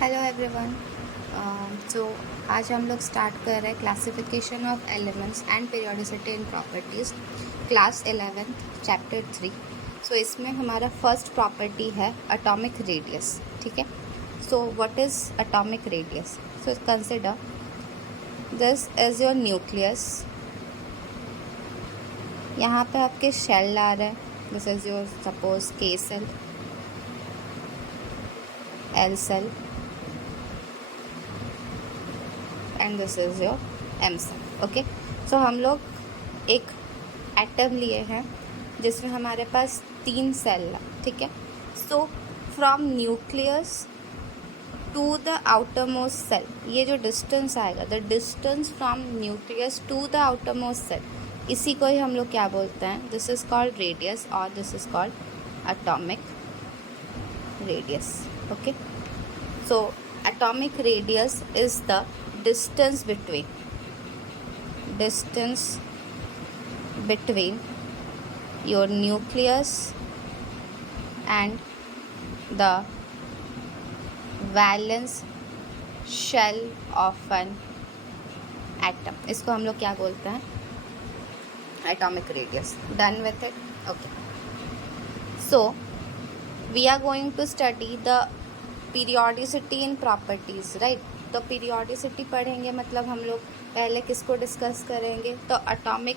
Hello everyone. सो आज हम लोग स्टार्ट कर रहे हैं classification of elements and periodicity in properties, class 11th chapter 3। So इसमें हमारा फर्स्ट प्रॉपर्टी है एटॉमिक रेडियस। ठीक है, so what is atomic radius? So consider this is your nucleus. यहाँ पे आपके शेल आ रहे हैं। This is your suppose K shell, L shell and this is your M shell. Okay, so हम लोग एक एटम लिए हैं जिसमें हमारे पास 3 सेल है। ठीक है, so from nucleus to the outermost cell, ये जो डिस्टेंस आएगा, the distance from nucleus to the outermost cell, इसी को ही हम लोग क्या बोलते हैं? दिस इज़ कॉल्ड रेडियस और this is called atomic radius. Okay, so atomic radius is the distance between your nucleus and the valence shell of an atom। इसको हम लोग क्या बोलते हैं? atomic radius। done with it? okay, so we are going to study the periodicity in properties, right. तो periodicity पढ़ेंगे मतलब हम लोग पहले किसको डिस्कस करेंगे? तो एटॉमिक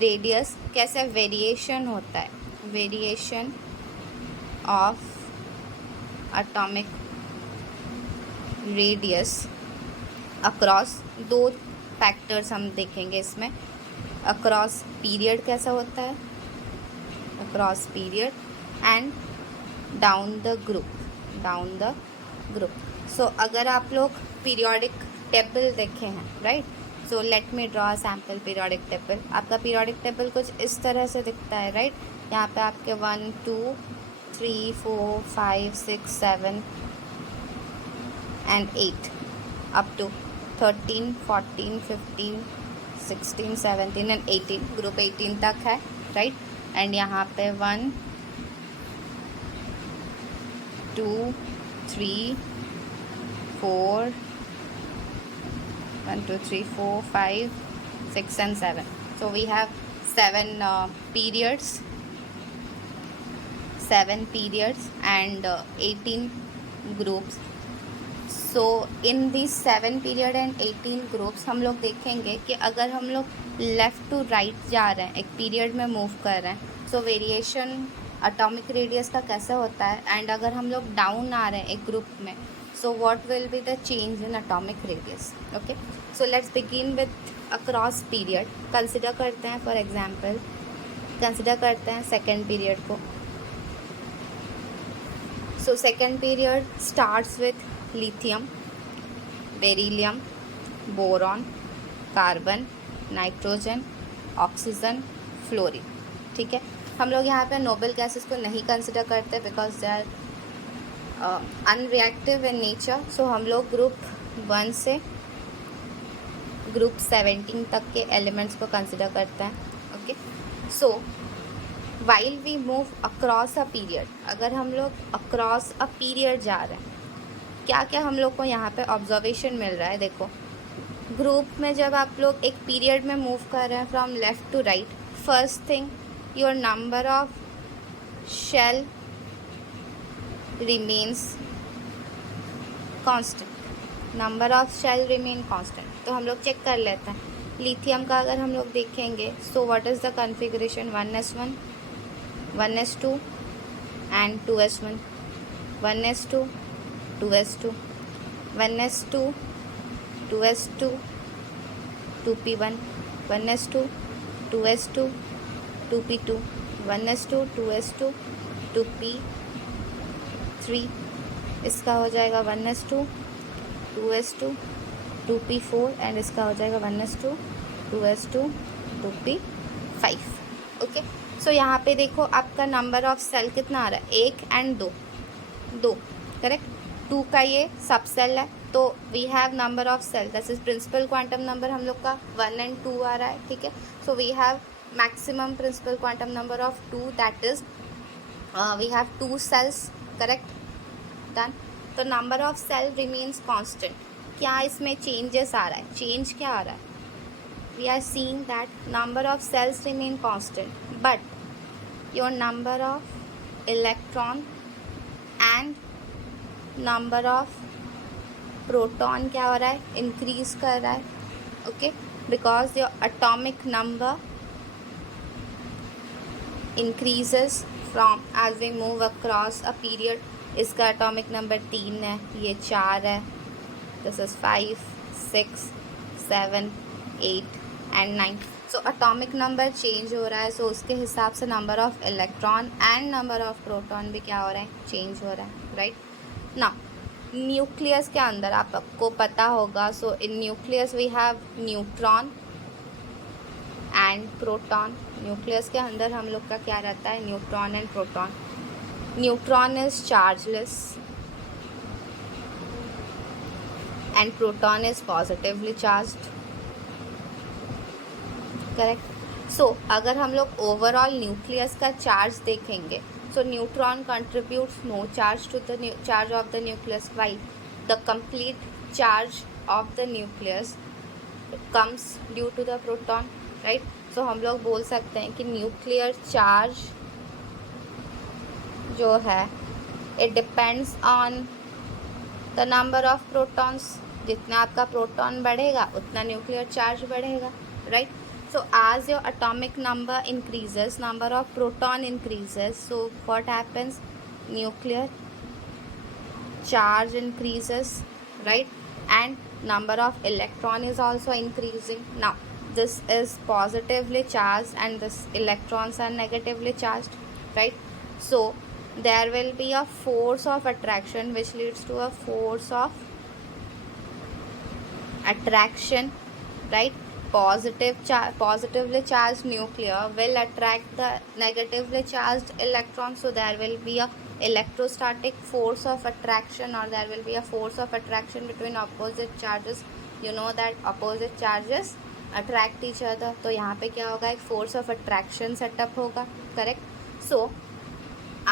रेडियस कैसे वेरिएशन होता है, variation of atomic radius across 2 factors हम देखेंगे इसमें। अक्रॉस पीरियड कैसा होता है, across period, and down the group. So अगर आप लोग पीरियोडिक टेबल देखे हैं, right, so let me draw sample periodic table. आपका पीरियोडिक टेबल कुछ इस तरह से दिखता है, राइट। यहाँ पे आपके 1 2 3 4 5 6 7 and 8 up to 13 14 15 16 17 and 18, group 18 तक है, राइट। एंड यहाँ पे 1 2 3 4 1 2 3 4 5 6 and 7, so we have 7 periods and 18 groups। so in these 7 period and 18 groups हम लोग देखेंगे कि अगर हम लोग लेफ़्ट टू राइट जा रहे हैं, एक पीरियड में मूव कर रहे हैं, सो वेरिएशन एटॉमिक रेडियस का कैसे होता है। एंड अगर हम लोग डाउन आ रहे हैं एक ग्रुप में, so what will be the change in atomic radius. Okay, so let's begin with across period. Consider करते हैं, फॉर एग्जांपल कंसिडर करते हैं सेकेंड पीरियड को। So second period starts with lithium, beryllium, boron, carbon, nitrogen, oxygen, fluorine. ठीक है, हम लोग यहाँ पे नोबल गैसेस को नहीं कंसिडर करते because they are unreactive in nature. So हम लोग ग्रुप 1 से ग्रुप 17 तक के एलिमेंट्स को कंसिडर करते हैं। Okay, so while we move across a period, अगर हम लोग अक्रॉस अ पीरियड जा रहे हैं, क्या क्या हम लोग को यहाँ पे ऑब्जर्वेशन मिल रहा है? देखो, ग्रुप में जब आप लोग एक पीरियड में मूव कर रहे हैं from left to right, first thing your number of shell remains constant, number of shell remain constant। तो हम लोग चेक कर लेते हैं। लिथियम का अगर हम लोग देखेंगे, सो what is the configuration? 1s1 1s2 and 2s1, 1s2 2s2 1s2 2s2 2p1 1s2 2s2 2p2 1s2 2s2 2p3, इसका हो जाएगा 1s2 2s2 2p4 एंड इसका हो जाएगा 1s2 2s2 2p5। ओके, सो यहाँ पे देखो आपका नंबर ऑफ सेल कितना आ रहा है? 1 एंड 2, करेक्ट। 2 का ये सब सेल है, तो we have number of cell, that is principal quantum number हम लोग का 1 एंड 2 आ रहा है। ठीक है, so we have maximum principal quantum number of 2, that is we have 2 cells, correct, done। तो number of cell remains constant. क्या इसमें चेंजेस आ रहा है? चेंज क्या आ रहा है? We are seeing that number of cells remain constant, but your number of electron and number of proton क्या हो रहा है? इंक्रीज कर रहा है. Okay, because your atomic number increases from as we move across a period. इसका atomic number 3 है, ये 4 है, this is 5, 6, 7, 8 and 9. So atomic number change हो रहा है, सो उसके हिसाब से number of electron and number of proton भी क्या हो रहा है? चेंज हो रहा है, राइट. नाउ न्यूक्लियस के अंदर आपको पता होगा, so in nucleus we have neutron and proton. Nucleus के अंदर हम लोग का क्या रहता है? Neutron and proton. Neutron is chargeless and proton is positively charged. Correct. So अगर हम लोग ओवरऑल न्यूक्लियस का चार्ज देखेंगे, so neutron contributes no charge to the charge of the nucleus, while the complete charge of the nucleus comes due to the proton, right. So हम लोग बोल सकते हैं कि न्यूक्लियर चार्ज जो है it depends on the number of protons. जितना आपका प्रोटॉन बढ़ेगा उतना न्यूक्लियर चार्ज बढ़ेगा, right. So as your atomic number increases, number of proton increases, so what happens? Nuclear charge increases, right, and number of electron is also increasing. Now this is positively charged and this electrons are negatively charged, right. So there will be a force of attraction which leads to a force of attraction, right. Positively charged nuclear will attract the negatively charged electron, so there will be a electrostatic force of attraction, or there will be a force of attraction between opposite charges. You know that opposite charges attract each other, तो यहाँ पे क्या होगा? एक force of attraction setup होगा, correct. So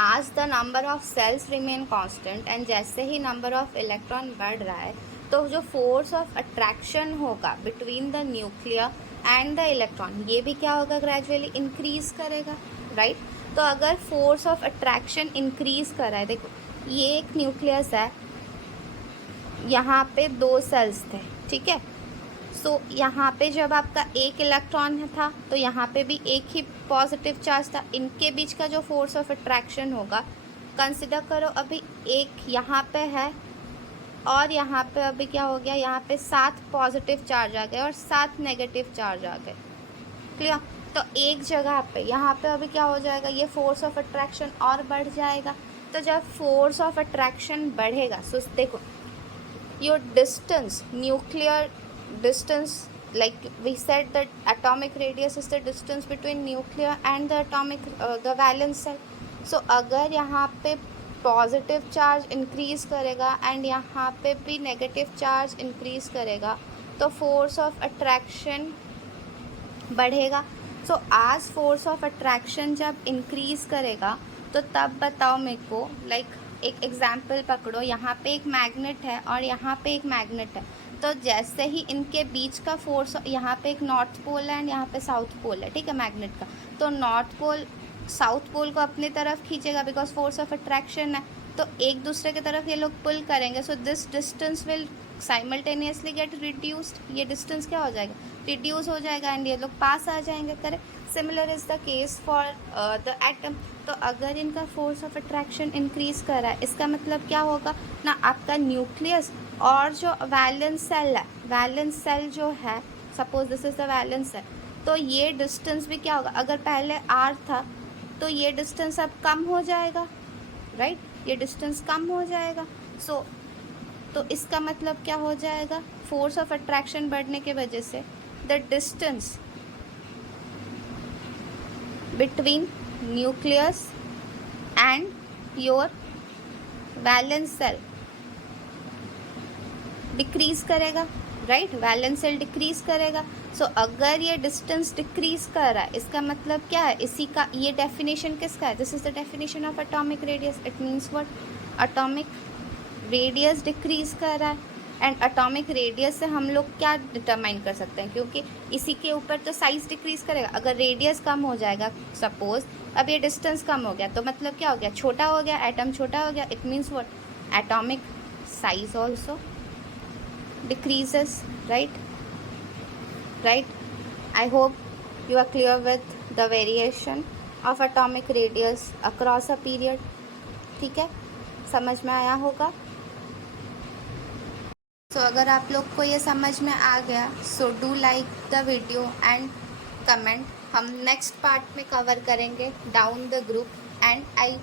as the number of cells remain constant and जैसे ही number of electron बढ़ रहा है, तो जो फोर्स ऑफ अट्रैक्शन होगा between the nuclear and the electron, ये भी क्या होगा? ग्रेजुअली इंक्रीज करेगा, राइट. तो अगर फोर्स ऑफ अट्रैक्शन इंक्रीज कर रहा है, देखो ये एक न्यूक्लियस है, यहाँ पे 2 सेल्स थे, ठीक है. सो यहाँ पे जब आपका एक इलेक्ट्रॉन था तो यहाँ पे भी एक ही पॉजिटिव चार्ज था. इनके बीच का जो फोर्स ऑफ अट्रैक्शन होगा, कंसिडर करो अभी एक यहाँ पे है और यहाँ पे अभी क्या हो गया? यहाँ पे 7 पॉजिटिव चार्ज आ गए और 7 नेगेटिव चार्ज आ गए, क्लियर. तो एक जगह पे यहाँ पे अभी क्या हो जाएगा? ये फोर्स ऑफ अट्रैक्शन और बढ़ जाएगा. तो जब फोर्स ऑफ अट्रैक्शन बढ़ेगा, सो देखो your distance, nuclear distance, like we said that atomic radius is the distance between nuclear and the atomic the valence cell. so अगर यहाँ पे पॉजिटिव चार्ज इंक्रीज़ करेगा एंड यहाँ पे भी नेगेटिव चार्ज इंक्रीज़ करेगा, तो फोर्स ऑफ अट्रैक्शन बढ़ेगा. सो आज फोर्स ऑफ अट्रैक्शन जब इंक्रीज़ करेगा, तो तब बताओ मेरे को, लाइक एक एग्जांपल पकड़ो, यहाँ पे एक मैग्नेट है और यहाँ पे एक मैग्नेट है. तो जैसे ही इनके बीच का फोर्स, यहाँ पे एक नॉर्थ पोल है एंड यहाँ पे साउथ पोल है, ठीक है, मैग्नेट का. तो नॉर्थ पोल साउथ पोल को अपनी तरफ खींचेगा बिकॉज फोर्स ऑफ अट्रैक्शन है, तो एक दूसरे की तरफ ये लोग पुल करेंगे. So this distance will simultaneously gate reduced. ये डिस्टेंस क्या हो जाएगा? रिड्यूस हो जाएगा एंड ये लोग पास आ जाएंगे, correct. Similar is the case for the atom. तो अगर इनका फोर्स ऑफ अट्रैक्शन इंक्रीज़ कर रहा है, इसका मतलब क्या होगा ना, आपका न्यूक्लियस और जो वैलेंस सेल है, वैलेंस सेल जो है, suppose this is the valence shell, तो ये डिस्टेंस भी क्या होगा? अगर पहले r था तो ये डिस्टेंस अब कम हो जाएगा, राइट. ये डिस्टेंस कम हो जाएगा. सो तो इसका मतलब क्या हो जाएगा? फोर्स ऑफ अट्रैक्शन बढ़ने के वजह से the distance between nucleus and your valence shell decrease करेगा, राइट. वैलेंस सेल डिक्रीज करेगा. सो अगर ये डिस्टेंस डिक्रीज कर रहा है, इसका मतलब क्या है? इसी का ये डेफिनेशन किसका है? This is the definition of atomic radius. It means what? Atomic radius decrease कर रहा है। एंड एटॉमिक रेडियस से हम लोग क्या डिटरमाइन कर सकते हैं, क्योंकि इसी के ऊपर तो साइज़ डिक्रीज़ करेगा। अगर रेडियस कम हो जाएगा, सपोज अब ये डिस्टेंस कम हो गया, तो मतलब क्या हो गया, छोटा हो गया, एटम छोटा हो गया। It means what, atomic size also decreases, right. I hope you are clear with the variation of atomic radius across a period. ठीक है, समझ में आया होगा। तो अगर आप लोग को ये समझ में आ गया, so do like the video and comment. हम नेक्स्ट पार्ट में कवर करेंगे down the group, and I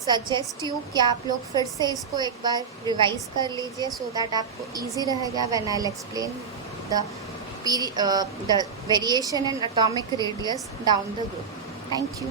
suggest you कि आप लोग फिर से इसको एक बार रिवाइज कर लीजिए, सो दैट आपको ईजी रहेगा when I explain the variation in atomic radius down the group. Thank you.